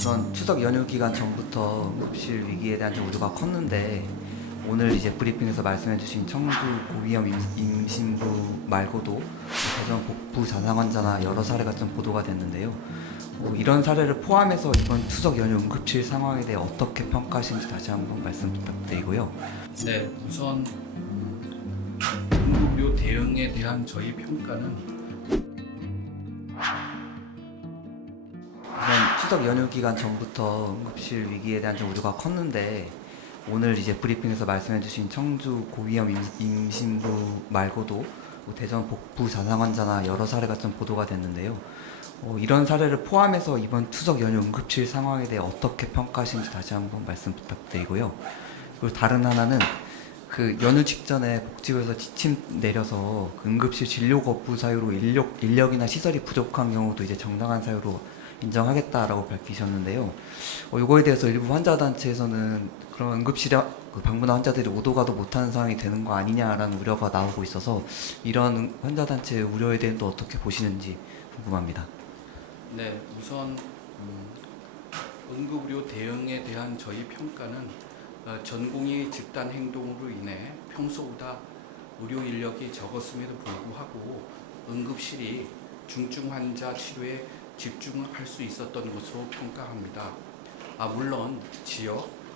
우선 추석 연휴 기간 전부터 응급실 위기에 대한 좀 우려가 컸는데 오늘 이제 브리핑에서 말씀해주신 청주 고위험 임신부 말고도 대전 복부 자상 환자나 여러 사례가 좀 보도가 됐는데요. 이런 사례를 포함해서 이번 추석 연휴 응급실 상황에 대해 어떻게 평가하시는지 다시 한번 말씀 부탁드리고요. 네, 우선 응급의료 대응에 대한 저희 평가는 우선 추석 연휴 기간 전부터 응급실 위기에 대한 좀 우려가 컸는데 오늘 이제 브리핑에서 말씀해주신 청주 고위험 임신부 말고도 대전 복부 자상 환자나 여러 사례가 좀 보도가 됐는데요. 이런 사례를 포함해서 이번 추석 연휴 응급실 상황에 대해 어떻게 평가하시는지 다시 한번 말씀 부탁드리고요. 그리고 다른 하나는 그 연휴 직전에 복지부에서 지침 내려서 그 응급실 진료 거부 사유로 인력이나 시설이 부족한 경우도 이제 정당한 사유로 인정하겠다라고 밝히셨는데요. 이거에 대해서 일부 환자단체에서는 그런 응급실에 방문한 환자들이 오도 가도 못하는 상황이 되는 거 아니냐라는 우려가 나오고 있어서 이런 환자단체의 우려에 대해 또 어떻게 보시는지 궁금합니다. 네, 우선 응급의료 대응에 대한 저희 평가는 전공의 집단 행동으로 인해 평소보다 의료 인력이 적었음에도 불구하고 응급실이 중증 환자 치료에 집중할 수 있었던 것으로 평가합니다. 물론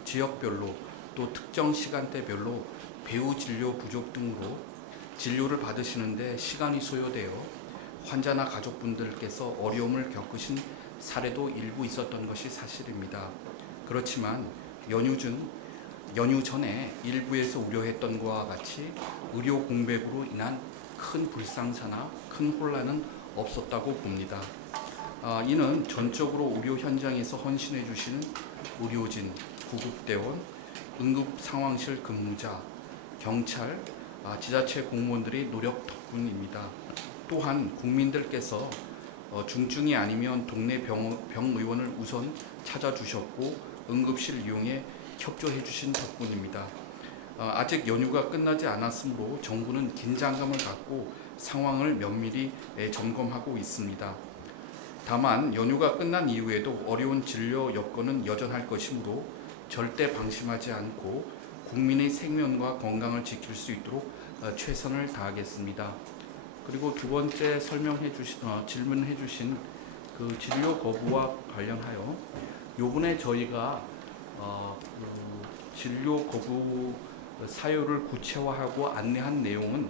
지역별로 또 특정 시간대별로 배후 진료 부족 등으로 진료를 받으시는데 시간이 소요되어 환자나 가족분들께서 어려움을 겪으신 사례도 일부 있었던 것이 사실입니다. 그렇지만 연휴 전에 일부에서 우려했던 것과 같이 의료 공백으로 인한 큰 불상사나 큰 혼란은 없었다고 봅니다. 이는 전적으로 의료 현장에서 헌신해 주시는 의료진, 구급대원, 응급상황실 근무자, 경찰, 지자체 공무원들의 노력 덕분입니다. 또한 국민들께서 중증이 아니면 동네 병의원을 우선 찾아주셨고 응급실 이용에 협조해 주신 덕분입니다. 아직 연휴가 끝나지 않았으므로 정부는 긴장감을 갖고 상황을 면밀히 점검하고 있습니다. 다만 연휴가 끝난 이후에도 어려운 진료 여건은 여전할 것이므로 절대 방심하지 않고 국민의 생명과 건강을 지킬 수 있도록 최선을 다하겠습니다. 그리고 두 번째 질문해 주신 그 진료 거부와 관련하여 요번에 저희가 진료 거부 사유를 구체화하고 안내한 내용은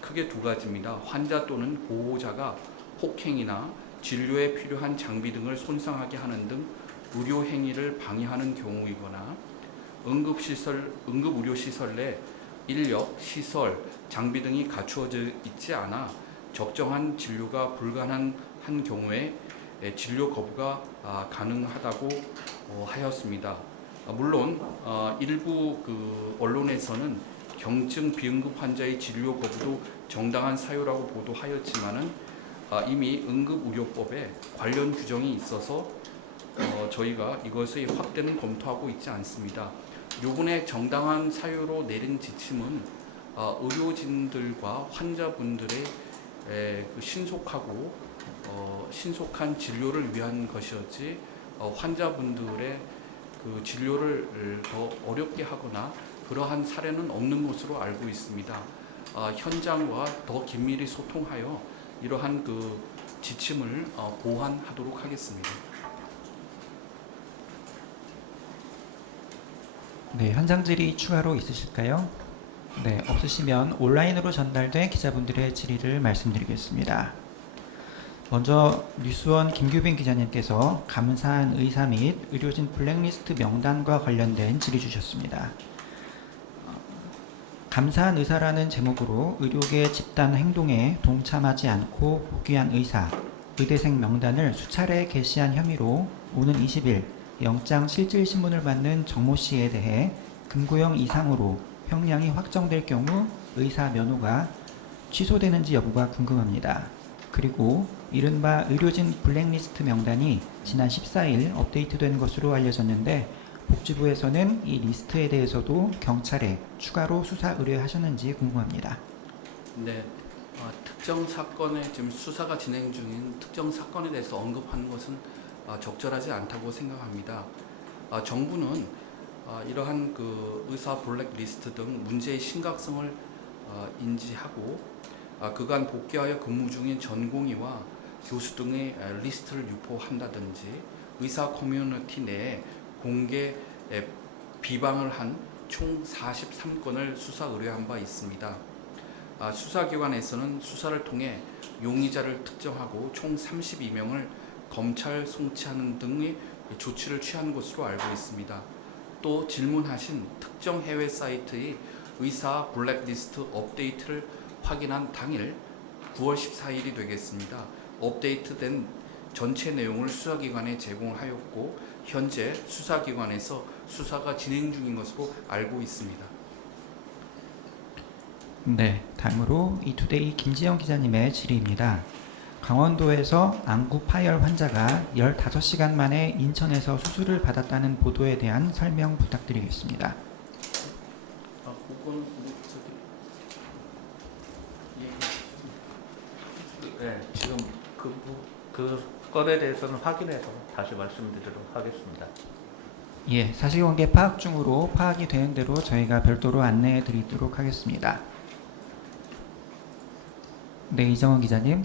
크게 두 가지입니다. 환자 또는 보호자가 폭행이나 진료에 필요한 장비 등을 손상하게 하는 등 의료 행위를 방해하는 경우이거나 응급의료시설 내 인력, 시설, 장비 등이 갖추어져 있지 않아 적정한 진료가 불가능한 경우에 진료 거부가 가능하다고 하였습니다. 물론 일부 언론에서는 경증 비응급 환자의 진료 거부도 정당한 사유라고 보도하였지만은 이미 응급의료법에 관련 규정이 있어서 저희가 이것의 확대는 검토하고 있지 않습니다. 요번에 정당한 사유로 내린 지침은 의료진들과 환자분들의 신속한 진료를 위한 것이었지 환자분들의 그 진료를 더 어렵게 하거나 그러한 사례는 없는 것으로 알고 있습니다. 현장과 더 긴밀히 소통하여 이러한 그 지침을 보완하도록 하겠습니다. 네, 현장 질의 추가로 있으실까요? 네, 없으시면 온라인으로 전달된 기자분들의 질의를 말씀드리겠습니다. 먼저 뉴스원 김규빈 기자님께서 감사한 의사 및 의료진 블랙리스트 명단과 관련된 질의 주셨습니다. 감사한 의사라는 제목으로 의료계 집단 행동에 동참하지 않고 복귀한 의사, 의대생 명단을 수차례 게시한 혐의로 오는 20일 영장 실질 신문을 받는 정모 씨에 대해 금고형 이상으로 형량이 확정될 경우 의사 면허가 취소되는지 여부가 궁금합니다. 그리고 이른바 의료진 블랙리스트 명단이 지난 14일 업데이트된 것으로 알려졌는데 복지부에서는 이 리스트에 대해서도 경찰에 추가로 수사 의뢰하셨는지 궁금합니다. 네, 특정 사건에 지금 수사가 진행 중인 특정 사건에 대해서 언급하는 것은 적절하지 않다고 생각합니다. 정부는 이러한 그 의사 블랙리스트 등 문제의 심각성을 인지하고 그간 복귀하여 근무 중인 전공의와 교수 등의 리스트를 유포한다든지 의사 커뮤니티 내에 공개 비방을 한 총 43건을 수사 의뢰한 바 있습니다. 수사기관에서는 수사를 통해 용의자를 특정하고 총 32명을 검찰 송치하는 등의 조치를 취한 것으로 알고 있습니다. 또 질문하신 특정 해외 사이트의 의사 블랙리스트 업데이트를 확인한 당일 9월 14일이 되겠습니다. 업데이트된 전체 내용을 수사기관에 제공하였고 현재 수사기관에서 수사가 진행 중인 것으로 알고 있습니다. 네, 다음으로 이투데이 김지영 기자님의 질의입니다. 강원도에서 안구 파열 환자가 15시간 만에 인천에서 수술을 받았다는 보도에 대한 설명 부탁드리겠습니다. 그건 네, 지금 그 건에 대해서는 확인해서 다시 말씀드리도록 하겠습니다. 예, 사실관계 파악 중으로 파악이 되는 대로 저희가 별도로 안내해 드리도록 하겠습니다. 네, 이정원 기자님.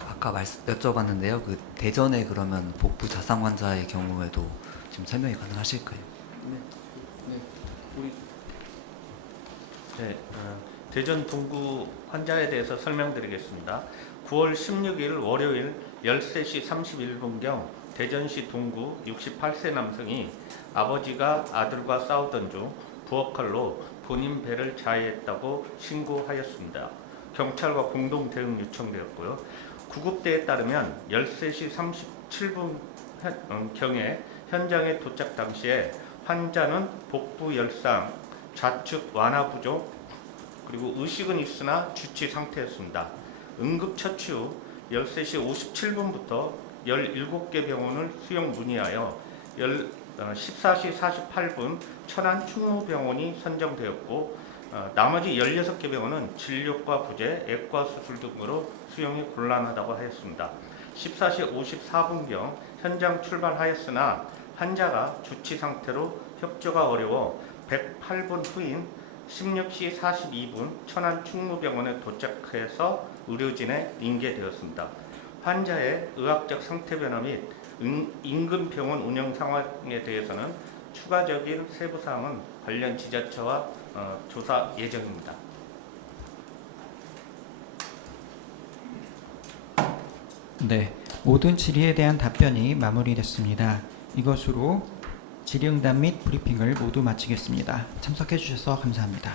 아까 여쭤봤는데요. 그 대전에 그러면 복부 자상 환자의 경우에도 지금 설명이 가능하실까요? 우리 네, 대전 동구 환자에 대해서 설명드리겠습니다. 9월 16일 월요일 13시 31분경 대전시 동구 68세 남성이 아버지가 아들과 싸우던 중 부엌칼로 본인 배를 자해했다고 신고하였습니다. 경찰과 공동 대응 요청되었고요. 구급대에 따르면 13시 37분경에 현장에 도착 당시에 환자는 복부 열상, 좌측 완화 부족, 그리고 의식은 있으나 주치 상태였습니다. 응급처치 후 13시 57분부터 17개 병원을 수용 문의하여 14시 48분 천안 충무병원이 선정되었고 나머지 16개 병원은 진료과 부재, 애과 수술 등으로 수용이 곤란하다고 하였습니다. 14시 54분경 현장 출발하였으나 환자가 주치 상태로 협조가 어려워 108분 후인 16시 42분 천안 충무병원에 도착해서 의료진에 인계되었습니다. 환자의 의학적 상태 변화 및 인근 병원 운영 상황에 대해서는 추가적인 세부 사항은 관련 지자체와 조사 예정입니다. 네, 모든 질의에 대한 답변이 마무리됐습니다. 이것으로 질의응답 및 브리핑을 모두 마치겠습니다. 참석해 주셔서 감사합니다.